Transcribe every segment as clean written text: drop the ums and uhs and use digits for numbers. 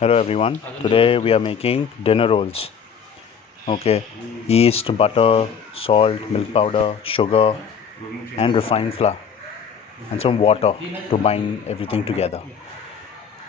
Hello everyone. Today we are making dinner rolls. Okay, yeast, butter, salt, milk powder, sugar, and refined flour, and some water to bind everything together.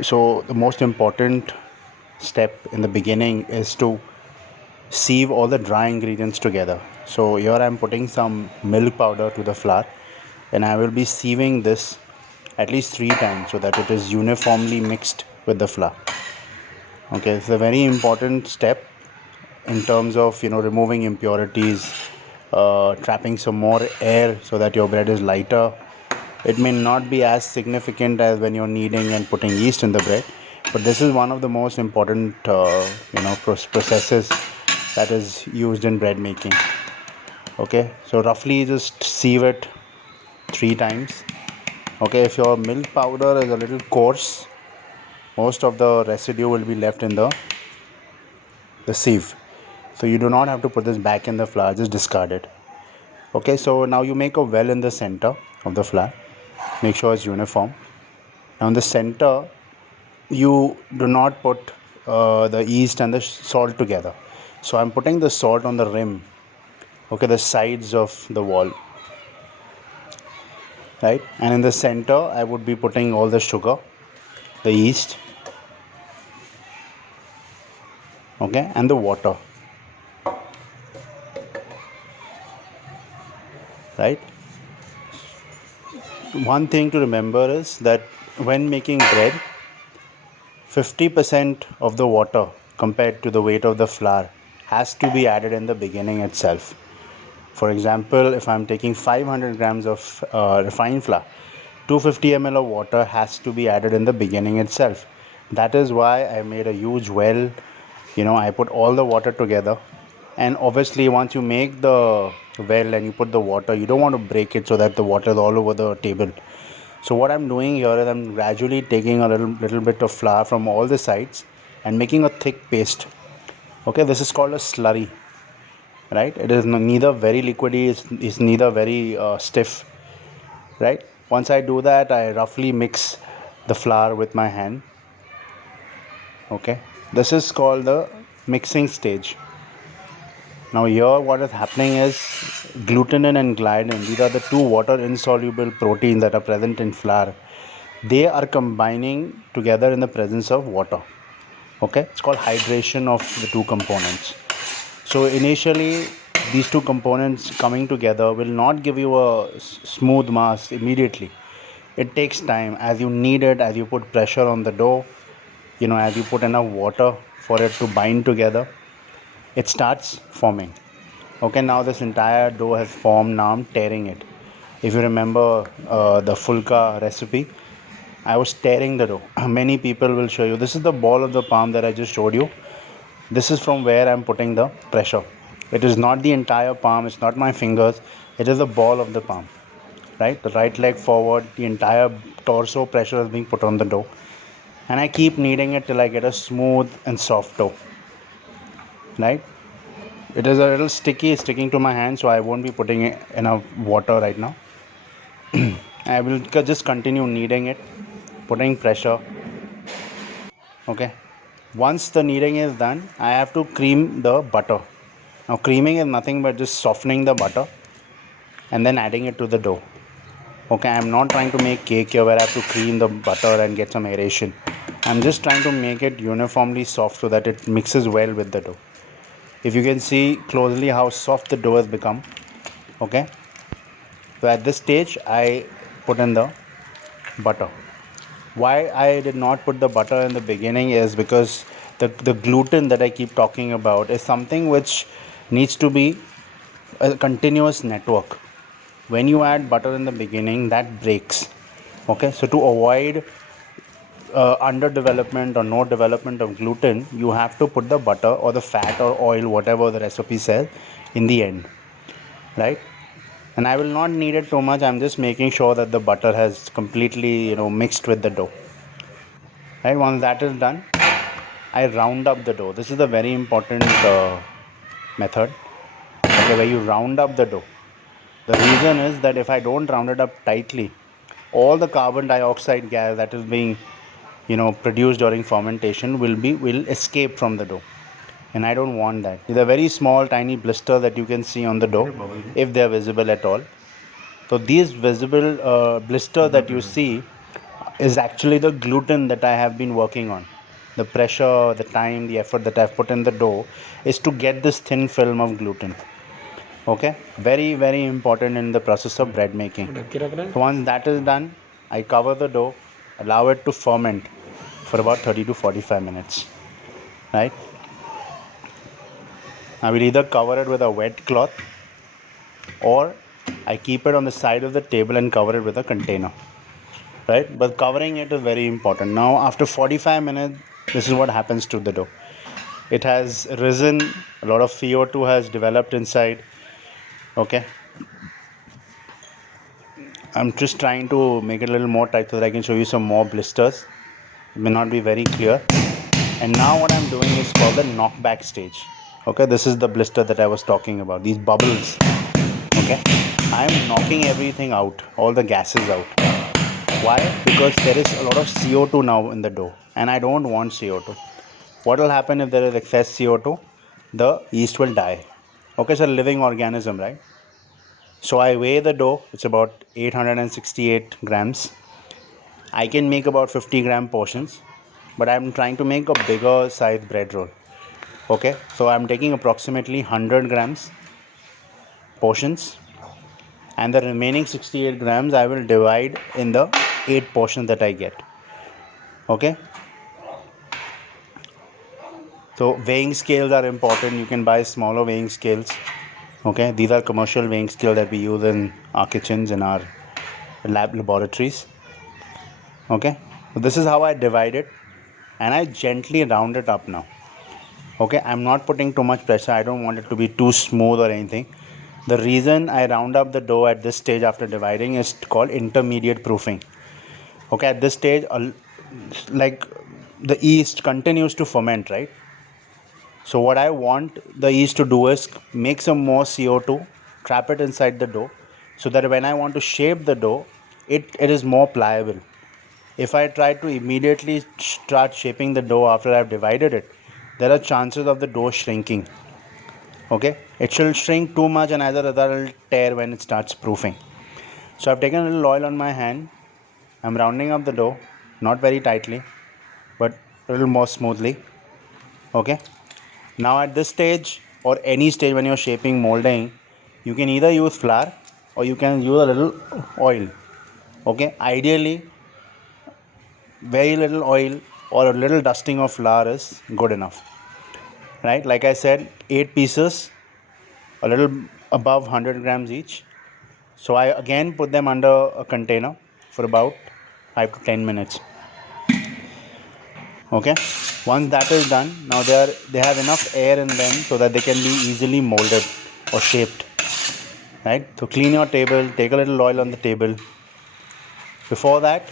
So the most important step in the beginning is to sieve all the dry ingredients together. So here I am putting some milk powder to the flour, and I will be sieving this at least 3 times so that it is uniformly mixed with the flour. Okay, it's a very important step in terms of removing impurities, trapping some more air so that your bread is lighter. It may not be as significant as when you're kneading and putting yeast in the bread, but this is one of the most important processes that is used in bread making. Okay, so roughly just sieve it 3 times. Okay, if your milk powder is a little coarse, most of the residue will be left in the sieve. So you do not have to put this back in the flour, just discard it. Okay, so now you make a well in the center of the flour. Make sure it's uniform. Now in the center, you do not put the yeast and the salt together. So I'm putting the salt on the rim, okay, the sides of the wall, right? And in the center, I would be putting all the sugar, the yeast, okay, and the water, right? One thing to remember is that when making bread, 50% of the water compared to the weight of the flour has to be added in the beginning itself. For example, if I'm taking 500 grams of refined flour, 250 ml of water has to be added in the beginning itself. That is why I made a huge well. I put all the water together, and obviously once you make the well and you put the water, you don't want to break it so that the water is all over the table. So what I'm doing here is I'm gradually taking a little bit of flour from all the sides and making a thick paste. Okay, this is called a slurry, right? It is neither very liquidy, it's neither very stiff, right? Once I do that, I roughly mix the flour with my hand. Okay, this is called the mixing stage. Now here what is happening is glutenin and gliadin, these are the two water insoluble proteins that are present in flour. They are combining together in the presence of water. Okay, it's called hydration of the two components. So initially these two components coming together will not give you a smooth mass immediately. It takes time as you knead it, as you put pressure on the dough, as you put enough water for it to bind together, it starts forming. Okay, now this entire dough has formed. Now I'm tearing it. If you remember the fulka recipe, I was tearing the dough. Many people will show you. This is the ball of the palm that I just showed you. This is from where I'm putting the pressure. It is not the entire palm, it's not my fingers, it is the ball of the palm. Right? The right leg forward, the entire torso pressure is being put on the dough. And I keep kneading it till I get a smooth and soft dough. Right? It is a little sticky, sticking to my hand, so I won't be putting enough water right now. I will just continue kneading it, putting pressure. Okay. Once the kneading is done, I have to cream the butter. Now creaming is nothing but just softening the butter and then adding it to the dough. Okay, I'm not trying to make cake here where I have to cream the butter and get some aeration. I'm just trying to make it uniformly soft so that it mixes well with the dough. If you can see closely how soft the dough has become. Okay, so at this stage I put in the butter. Why I did not put the butter in the beginning is because the gluten that I keep talking about is something which needs to be a continuous network. When you add butter in the beginning, that breaks. Okay, so to avoid underdevelopment or no development of gluten, you have to put the butter or the fat or oil, whatever the recipe says, in the end, right? And I will not knead it too much. I'm just making sure that the butter has completely mixed with the dough. Right, once that is done, I round up the dough. This is a very important method, okay, where you round up the dough. The reason is that if I don't round it up tightly, all the carbon dioxide gas that is being produced during fermentation will escape from the dough, and I don't want that. These are very small tiny blisters that you can see on the dough, if they are visible at all. So these visible blister that you see is actually the gluten that I have been working on. The pressure, the time, the effort that I've put in the dough is to get this thin film of gluten. Okay, very very important in the process of bread making. So once that is done, I cover the dough, allow it to ferment for about 30 to 45 minutes. Right, I will either cover it with a wet cloth, or I keep it on the side of the table and cover it with a container. Right, but covering it is very important. Now after 45 minutes, this is what happens to the dough. It has risen, a lot of CO2 has developed inside. Okay, I'm just trying to make it a little more tight so that I can show you some more blisters. It may not be very clear. And now what I'm doing is called the knockback stage. Okay, this is the blister that I was talking about, these bubbles. Okay, I'm knocking everything out, all the gases out. Why? Because there is a lot of CO2 now in the dough, and I don't want CO2. What will happen if there is excess CO2? The yeast will die. Okay, it's a living organism, right? So I weigh the dough, it's about 868 grams. I can make about 50-gram portions, but I'm trying to make a bigger size bread roll. Okay, so I'm taking approximately 100 grams portions, and the remaining 68 grams I will divide in the 8 portions that I get. Okay, so weighing scales are important. You can buy smaller weighing scales. Okay, these are commercial weighing scales that we use in our kitchens, in our laboratories. Okay, so this is how I divide it, and I gently round it up now. Okay, I'm not putting too much pressure. I don't want it to be too smooth or anything. The reason I round up the dough at this stage after dividing is called intermediate proofing. Okay, at this stage, like the yeast continues to ferment, right? So what I want the yeast to do is make some more CO2, trap it inside the dough, so that when I want to shape the dough, it is more pliable. If I try to immediately start shaping the dough after I've divided it, there are chances of the dough shrinking. Okay, it shall shrink too much, and as a result it will tear when it starts proofing. So I've taken a little oil on my hand. I'm rounding up the dough, not very tightly, but a little more smoothly. Okay, now at this stage or any stage when you're shaping, molding, you can either use flour or you can use a little oil. Okay, ideally very little oil or a little dusting of flour is good enough. Right, like I said, 8 pieces, a little above 100 grams each. So I again put them under a container for about 5 to 10 minutes. Okay, once that is done, now they have enough air in them so that they can be easily molded or shaped. Right, so clean your table, take a little oil on the table. Before that,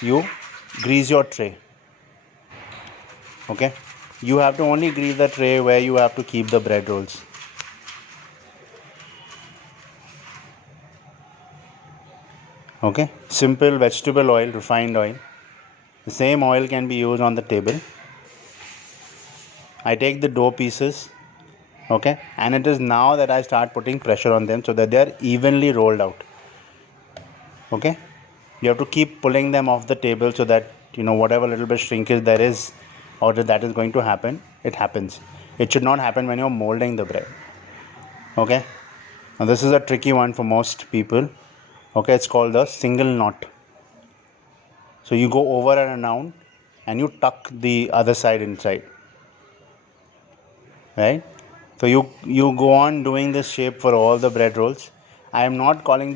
you grease your tray. Okay, you have to only grease the tray where you have to keep the bread rolls. Okay, simple vegetable oil, refined oil. The same oil can be used on the table. I take the dough pieces, okay, and it is now that I start putting pressure on them so that they are evenly rolled out. Okay, you have to keep pulling them off the table so that whatever little bit shrinkage there is or that is going to happen, it happens. It should not happen when you're molding the bread. Okay, now this is a tricky one for most people. Okay, it's called the single knot. So you go over and around and you tuck the other side inside, right? So you go on doing this shape for all the bread rolls. I am not calling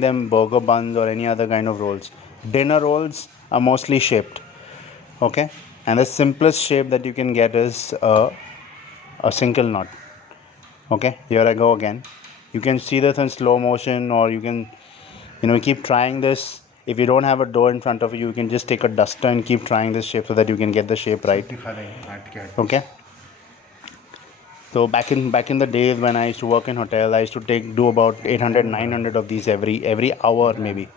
them burger buns or any other kind of rolls. Dinner rolls are mostly shaped. Okay, and the simplest shape that you can get is a single knot. Okay, here I go again. You can see this in slow motion, or you can keep trying this. If you don't have a dough in front of you, you can just take a duster and keep trying this shape so that you can get the shape right. Okay, so back in the days when I used to work in hotel, I used to do about 800 900 of these every hour maybe.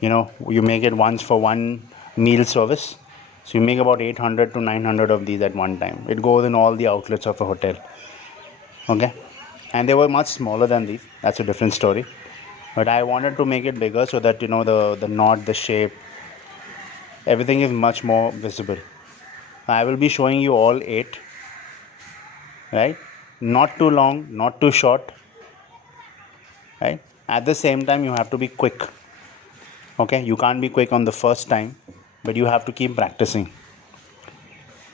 You make it once for one meal service. So you make about 800 to 900 of these at one time. It goes in all the outlets of a hotel. Okay, and they were much smaller than these. That's a different story. But I wanted to make it bigger so that the knot, the shape, everything is much more visible. I will be showing you all 8, right? Not too long, not too short, right? At the same time, you have to be quick. Okay, you can't be quick on the first time, but you have to keep practicing.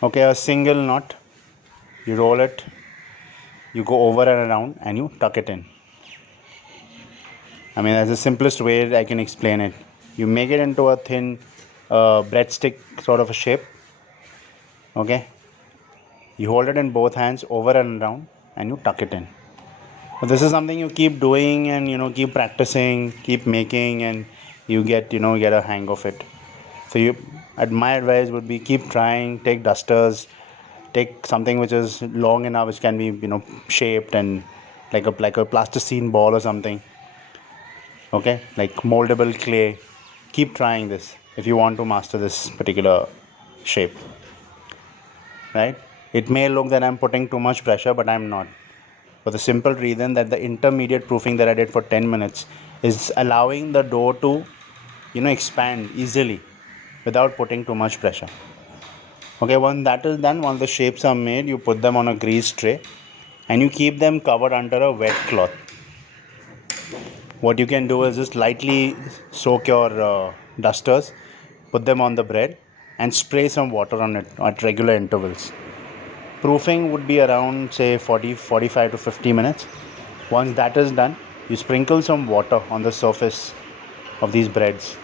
Okay, a single knot, you roll it, you go over and around, and you tuck it in. I mean, that's the simplest way I can explain it. You make it into a thin breadstick sort of a shape. Okay, you hold it in both hands over and around, and you tuck it in. So this is something you keep doing, and keep practicing, keep making, and you get a hang of it. So my advice would be, keep trying. Take dusters, take something which is long enough, which can be shaped and like a plasticine ball or something. Okay, like moldable clay. Keep trying this if you want to master this particular shape, right? It may look that I'm putting too much pressure, but I'm not, for the simple reason that the intermediate proofing that I did for 10 minutes is allowing the dough to expand easily without putting too much pressure. Okay, once that is done, once the shapes are made, you put them on a greased tray and you keep them covered under a wet cloth. What you can do is just lightly soak your dusters, put them on the bread, and spray some water on it at regular intervals. Proofing would be around, say, 45 to 50 minutes. Once that is done, you sprinkle some water on the surface of these breads,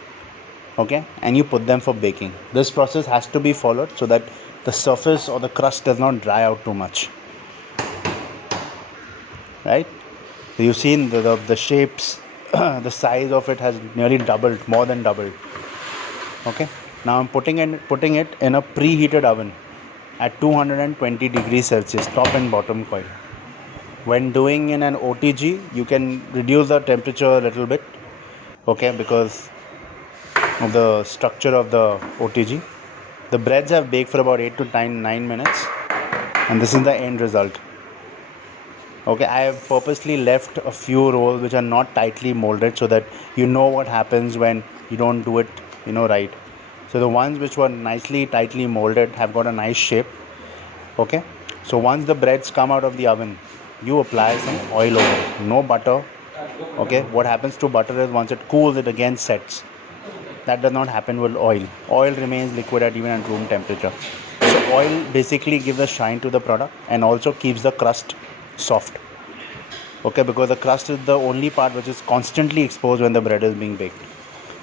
okay, and you put them for baking. This process has to be followed so that the surface or the crust does not dry out too much, right? So you've seen the shapes, the size of it has nearly doubled, more than doubled. Okay, now I'm putting it in a preheated oven at 220 degrees Celsius, top and bottom coil. When doing in an OTG, you can reduce the temperature a little bit, okay, because of the structure of the OTG. The breads have baked for about 8 to 9 minutes, and this is the end result. Okay, I have purposely left a few rolls which are not tightly molded so that you know what happens when you don't do it right. So the ones which were nicely tightly molded have got a nice shape. Okay, so once the breads come out of the oven, you apply some oil over it, no butter. Okay, what happens to butter is once it cools, it again sets. That does not happen with oil. Oil remains liquid even at room temperature. So oil basically gives a shine to the product and also keeps the crust soft. Okay, because the crust is the only part which is constantly exposed when the bread is being baked.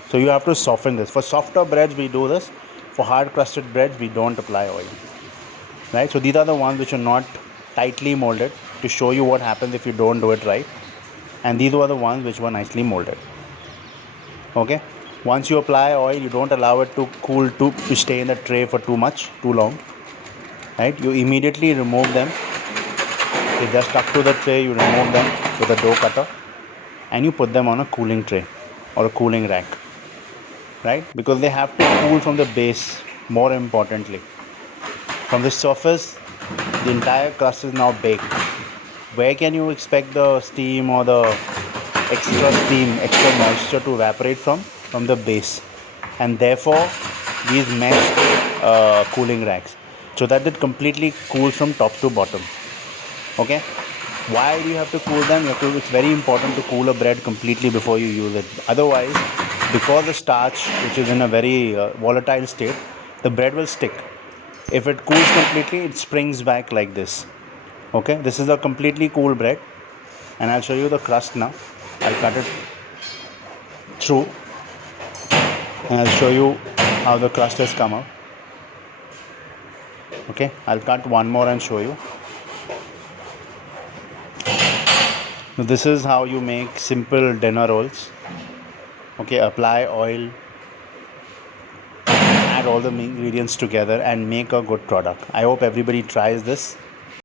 So you have to soften this. For softer breads we do this. For hard crusted breads we don't apply oil. Right? So these are the ones which are not tightly molded, to show you what happens if you don't do it right. And these were the ones which were nicely molded. Okay, once you apply oil, you don't allow it to cool to stay in the tray for too long, right? You immediately remove them. They just stuck to the tray, you remove them with a dough cutter and you put them on a cooling tray or a cooling rack, right? Because they have to cool from the base, more importantly. From the surface, the entire crust is now baked. Where can you expect the steam or the extra moisture to evaporate from? From the base. And therefore, these mesh cooling racks, so that it completely cools from top to bottom. Okay, why do you have to cool them? It's very important to cool a bread completely before you use it. Otherwise, because the starch, which is in a very volatile state, the bread will stick. If it cools completely, it springs back like this. Okay, this is a completely cool bread, and I'll show you the crust now. I'll cut it through and I'll show you how the crust has come out. Okay, I'll cut one more and show you. So this is how you make simple dinner rolls. Okay, apply oil, add all the ingredients together and make a good product. I hope everybody tries this.